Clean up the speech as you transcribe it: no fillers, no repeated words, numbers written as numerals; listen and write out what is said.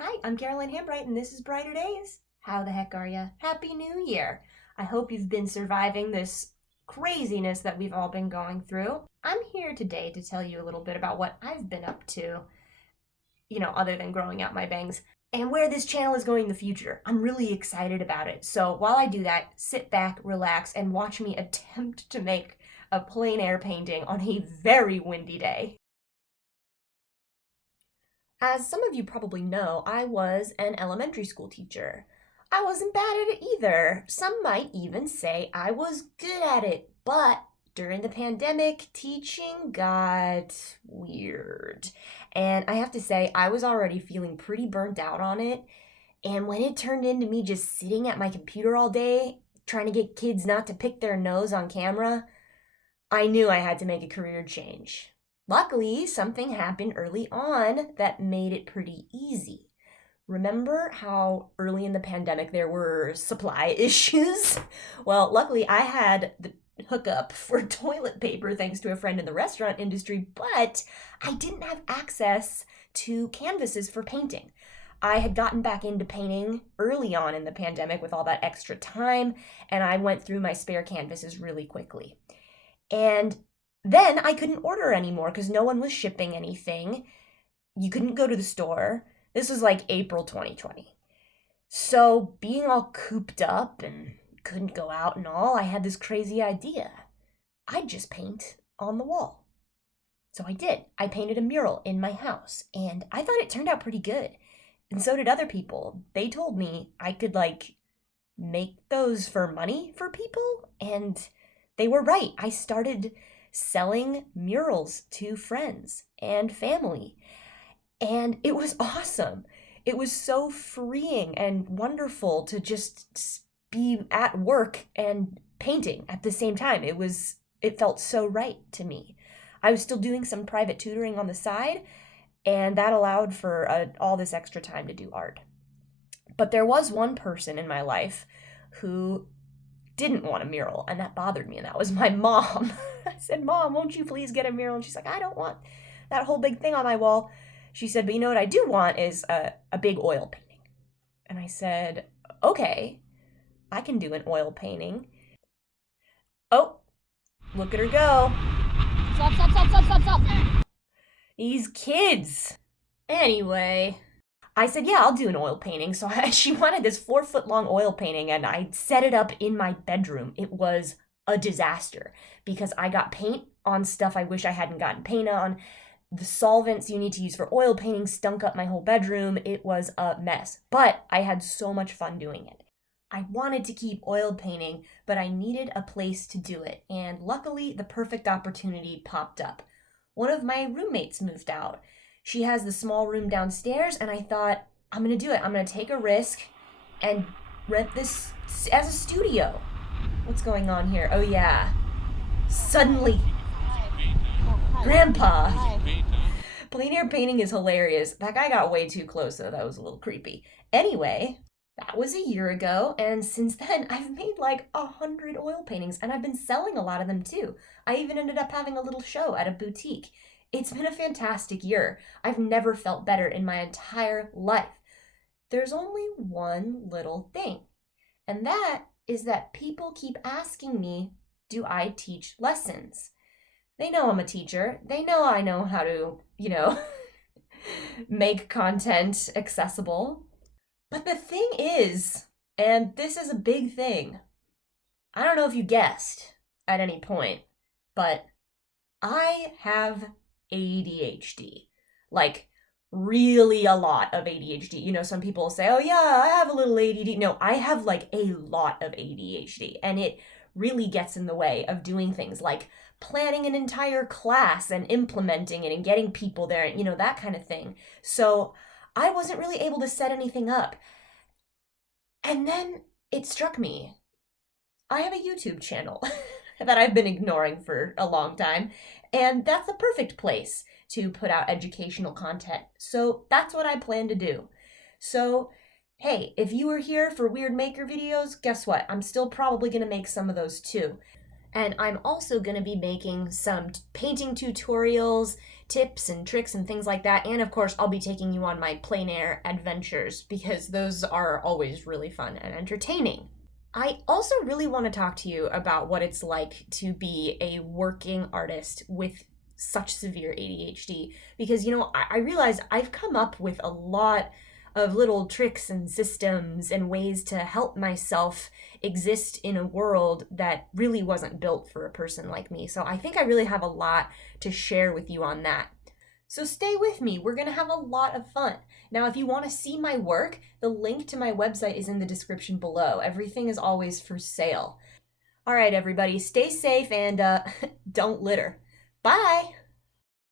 Hi, I'm Carolyn Hambright, and this is Brighter Days. How the heck are ya? Happy New Year! I hope you've been surviving this craziness that we've all been going through. I'm here today to tell you a little bit about what I've been up to, other than growing out my bangs, and where this channel is going in the future. I'm really excited about it. So while I do that, sit back, relax, and watch me attempt to make a plein air painting on a very windy day. As some of you probably know, I was an elementary school teacher. I wasn't bad at it either. Some might even say I was good at it, but during the pandemic, teaching got weird. And I have to say, I was already feeling pretty burnt out on it. And when it turned into me just sitting at my computer all day, trying to get kids not to pick their nose on camera, I knew I had to make a career change. Luckily, something happened early on that made it pretty easy. Remember how early in the pandemic there were supply issues? Well, luckily I had the hookup for toilet paper thanks to a friend in the restaurant industry, but I didn't have access to canvases for painting. I had gotten back into painting early on in the pandemic with all that extra time, and I went through my spare canvases really quickly. And then I couldn't order anymore because no one was shipping anything. You couldn't go to the store. This was like April 2020. So, being all cooped up and couldn't go out and all, I had this crazy idea. I'd just paint on the wall. So I did. I painted a mural in my house, and I thought it turned out pretty good. And so did other people. They told me I could, make those for money for people, and they were right. I started selling murals to friends and family, and it was awesome. It was so freeing and wonderful to just be at work and painting at the same time. It felt so right to me. I was still doing some private tutoring on the side, and that allowed for all this extra time to do art. But there was one person in my life who didn't want a mural, and that bothered me, and that was my mom. I said, Mom, won't you please get a mural? And she's like, I don't want that whole big thing on my wall. She said, but you know what I do want is a big oil painting. And I said, okay, I can do an oil painting. Oh, look at her go. Stop, stop, stop, stop, stop, stop. These kids. Anyway, I said, yeah, I'll do an oil painting. So she wanted this 4-foot long oil painting, and I set it up in my bedroom. It was a disaster because I got paint on stuff I wish I hadn't gotten paint on. The solvents you need to use for oil painting stunk up my whole bedroom. It was a mess, but I had so much fun doing it. I wanted to keep oil painting, but I needed a place to do it, and luckily the perfect opportunity popped up. One of my roommates moved out. She has the small room downstairs, and I thought, I'm gonna do it. I'm gonna take a risk and rent this as a studio. What's going on here? Oh, yeah. Suddenly, Grandpa. Hi. Plein air painting is hilarious. That guy got way too close, though. That was a little creepy. Anyway, that was a year ago, and since then, I've made like 100 oil paintings, and I've been selling a lot of them too. I even ended up having a little show at a boutique. It's been a fantastic year. I've never felt better in my entire life. There's only one little thing, and that is that people keep asking me, do I teach lessons? They know I'm a teacher. They know I know how to, make content accessible. But the thing is, and this is a big thing, I don't know if you guessed at any point, but I have ADHD. Like, really a lot of ADHD. Some people say, oh yeah, I have a little ADD. No, I have like a lot of ADHD, and it really gets in the way of doing things like planning an entire class and implementing it and getting people there, that kind of thing. So I wasn't really able to set anything up. And then it struck me. I have a YouTube channel that I've been ignoring for a long time, and that's the perfect place to put out educational content. So that's what I plan to do. So, hey, if you were here for Weird Maker videos, guess what? I'm still probably going to make some of those too. And I'm also going to be making some painting tutorials, tips and tricks and things like that. And of course, I'll be taking you on my plein air adventures because those are always really fun and entertaining. I also really want to talk to you about what it's like to be a working artist with such severe ADHD because, I realize I've come up with a lot of little tricks and systems and ways to help myself exist in a world that really wasn't built for a person like me. So I think I really have a lot to share with you on that. So stay with me. We're going to have a lot of fun. Now, if you want to see my work, the link to my website is in the description below. Everything is always for sale. All right, everybody, stay safe and don't litter. Bye.